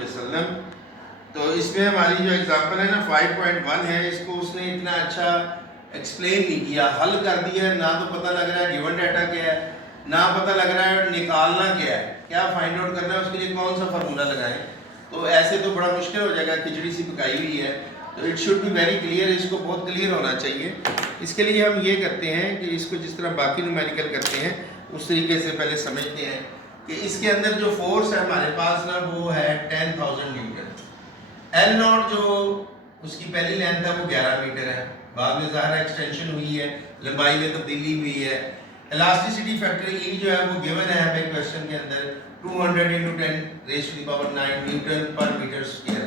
वसल्लम। तो इसमें हमारी जो एग्जांपल है ना 5.1 है, इसको उसने इतना अच्छा एक्सप्लेन नहीं किया, हल कर दिया। ना तो पता लग रहा है गिवन डाटा क्या है, ना पता लग रहा है निकालना क्या है, क्या फाइंड आउट करना है, उसके लिए कौन सा फार्मूला लगाएं। तो ऐसे तो बड़ा मुश्किल हो जाएगा, खिचड़ी सी पकाई हुई है। तो it should be very clear, इसको बहुत क्लियर होना चाहिए। इसके लिए हम ये करते हैं कि इसको जिस तरह बाकी न्यूमेरिकल करते हैं उस तरीके से पहले समझते हैं कि इसके अंदर जो फोर्स है हमारे पास ना, वो है 10,000 न्यूटन। एल नॉट जो उसकी पहली लेंथ है वो 11 मीटर है, बाद में ज़ाहिर एक्सटेंशन हुई है, लंबाई में तब्दीली हुई है। इलास्टिसिटी फैक्टर ई जो है वो गिवन है हमें क्वेश्चन के अंदर 200 × 10⁹ न्यूटन पर मीटर स्क्वायर।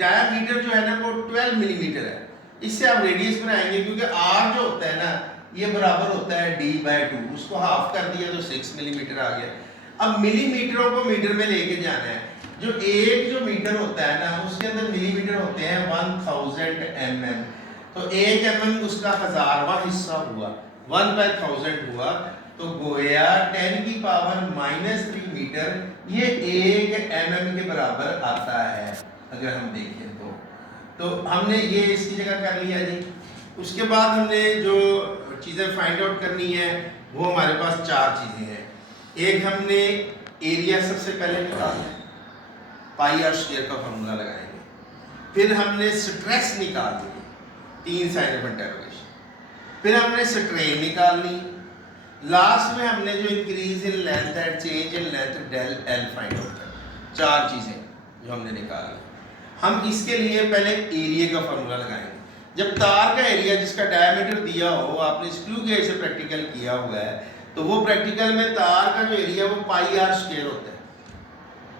डायमीटर जो है ना वो 12 मिलीमीटर है। इससे आप रेडियस पर आएंगे क्योंकि आर जो होता है ना ये बराबर होता है d/2, उसको हाफ कर दिया तो 6 मिलीमीटर आ गया। अब मिलीमीटरों को मीटर में लेके जाना है। जो एक जो मीटर होता है ना उसके अंदर मिलीमीटर होते हैं 1000 mm। तो 1 mm उसका 1000वां हिस्सा हुआ, 1/1000 हुआ, तो गोया 10⁻³ मीटर ये 1 mm के बराबर आता है अगर हम देखें तो हमने ये इसकी जगह कर लिया जी। उसके बाद हमने जो चीज़ें फाइंड आउट करनी है वो हमारे पास 4 चीज़ें हैं। एक हमने एरिया सबसे पहले निकालना है, πr² का फॉर्मूला लगाएंगे। फिर हमने स्ट्रेस निकालनी है, 3 साइन ऑफ इंटरोगेशन। फिर हमने स्ट्रेन निकालनी। लास्ट में हमने जो increase in length and change in length del L find out करना। 4 चीज़ें जो हमने निकाली। हम इसके लिए पहले एरिया का फॉर्मूला लगाएंगे। जब तार का एरिया जिसका डायमीटर दिया हो, आपने स्क्रू गेज से प्रैक्टिकल किया हुआ है, तो वो प्रैक्टिकल में तार का जो एरिया वो πr² होता है।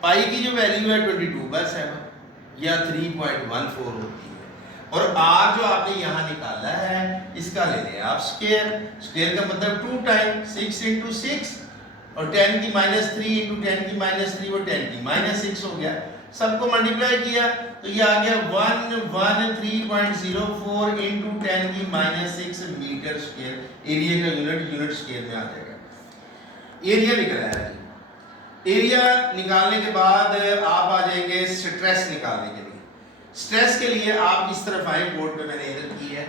पाई की जो वैल्यू है 22/7 या 3.14 होती है। और r जो आपने यहाँ निकाला है इसका ले लें आप स्क्वायर। स्क्वायर का मतलब 2 टाइम्स 6 × 6 और 10⁻³ × 10⁻³ वो 10⁻6 हो गया। सबको मल्टीप्लाई किया तो ये आ गया 113.04 × 10⁻6 मीटर स्क्वायर। एरिया का यूनिट स्क्वायर में आ जाएगा। एरिया निकला है। एरिया निकालने के बाद आप आ जाएंगे स्ट्रेस निकालने के लिए। स्ट्रेस के लिए आप इस तरफ आए, बोर्ड पे मैंने इधर की है।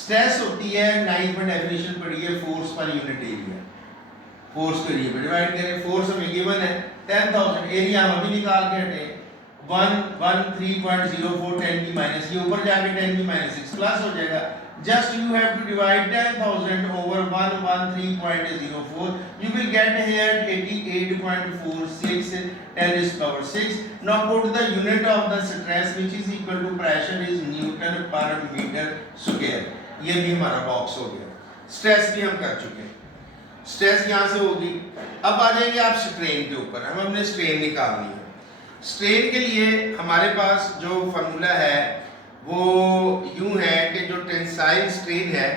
स्ट्रेस होती है 9th में डेफिनेशन पढ़ी है, force per unit area. Force को एरिया पे डिवाइड करें। फोर्स हमें गिवन है 10,000, एरिया हम अभी निकाल के हटे 113.04 10⁻, ये ऊपर जाके 10⁻6 प्लस हो जाएगा। Just you have to divide 10,000 over 113.04, you will get here 88.46 10⁻⁶. Now put the unit of the stress which is equal to pressure is Newton per meter square। ये भी हमारा बॉक्स हो गया। स्ट्रेस भी हम कर चुके हैं, स्ट्रेस यहाँ से होगी। अब आ जाएंगे आप स्ट्रेन के ऊपर। हमने स्ट्रेन निकालनी है। स्ट्रेन के लिए हमारे पास जो फार्मूला है वो यूं है कि जो टेंसाइल स्ट्रेन है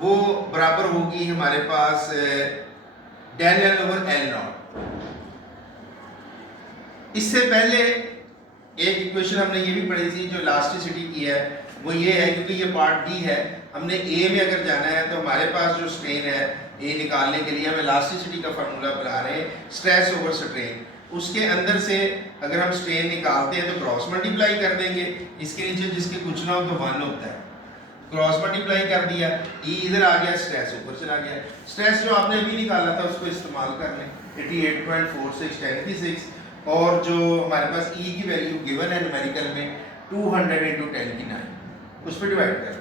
वो बराबर होगी हमारे पास del L/L0। इससे पहले एक इक्वेशन हमने ये भी पढ़ी थी जो इलास्टिसिटी की है, वो ये है, क्योंकि ये पार्ट डी है, हमने ए में अगर जाना है तो हमारे पास जो स्ट्रेन है ए निकालने के लिए हम इलास्टिसिटी का फार्मूला बना रहे हैं, स्ट्रेस ओवर स्ट्रेन। उसके अंदर से अगर हम स्ट्रेन निकालते हैं तो क्रॉस मल्टीप्लाई कर देंगे। इसके नीचे जिसके कुछ ना हो तो 1 होता है, क्रॉस मल्टीप्लाई कर दिया, ई इधर आ गया, स्ट्रेस ऊपर चला गया। स्ट्रेस जो आपने अभी निकाला था उसको इस्तेमाल कर लें, 88.46 10⁻⁶। और जो हमारे पास ई की वैल्यू गिवन है न्यूमेरिकल में 200 × 10⁹, उस पर डिवाइड कर दिया।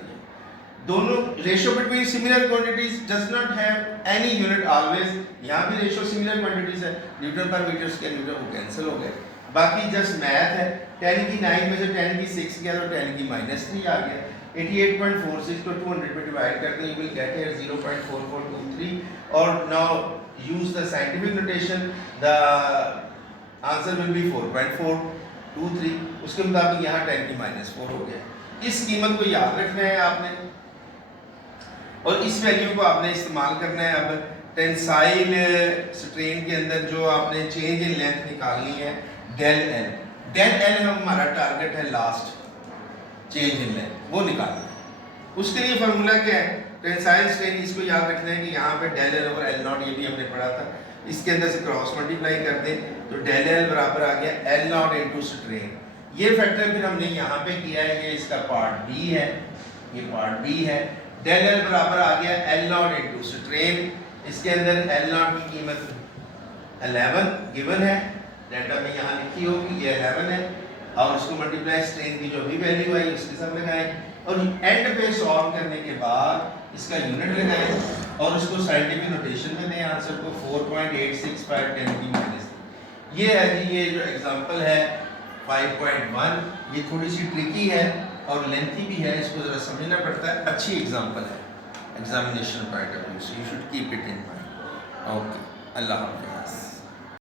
दोनों ratio between similar quantities does not have any unit always. यहाँ भी रेशियो सिमिलर क्वांटिटीज है, न्यूटन पर मीटर स्क्वायर न्यूटन वो कैंसिल हो गए। बाकी जस्ट मैथ है। 10⁻9 में से 10⁻6 गया तो 10⁻³ आ गया। 88.46 को 200 में डिवाइड करते हैं, यू विल गेट हियर 0.4423। और now use the scientific notation, the answer will be 4.423। उसके मुताबिक यहाँ 10⁻⁴ हो गया। इस कीमत को याद रखना है आपने और इस वैल्यू को आपने इस्तेमाल करना है। अब टेंसाइल स्ट्रेन के अंदर जो आपने चेंज इन लेंथ निकालनी है del L। del L हमारा टारगेट है लास्ट चेंज इन लेंथ, वो निकालना है। उसके लिए फार्मूला क्या है, टेंसाइल स्ट्रेन, इसको याद रखना है कि यहाँ पे del L/L0, ये भी हमने पढ़ा था। इसके अंदर से क्रॉस मल्टीप्लाई कर दें तो डेल एल बराबर आ गया एल नॉट इंटू स्ट्रेन। ये फैक्टर फिर हमने यहाँ पे किया है, ये इसका पार्ट बी है, ये पार्ट बी है। डेल एल बराबर आ गया एल नॉट इंटू स्ट्रेन, इसके अंदर एल नॉट की कीमत 11 गिवन है, डेटा में यहाँ लिखी होगी, ये 11 है, और उसको मल्टीप्लाई स्ट्रेन की जो भी वैल्यू आई उसके साथ लगाएं, और एंड पे सॉल्व करने के बाद इसका यूनिट लगाएं और उसको साइंटिफिक नोटेशन में दें आंसर को 4.86 10 की माइनस। ये है जी, ये जो एग्जांपल है 5.1, ये थोड़ी सी ट्रिकी है और लेंथी भी है, इसको ज़रा समझना पड़ता है। अच्छी एग्जांपल है एग्जामिनेशन पॉइंट ऑफ व्यू से, you should keep it in mind. Okay, अल्लाह हाफ़िज़।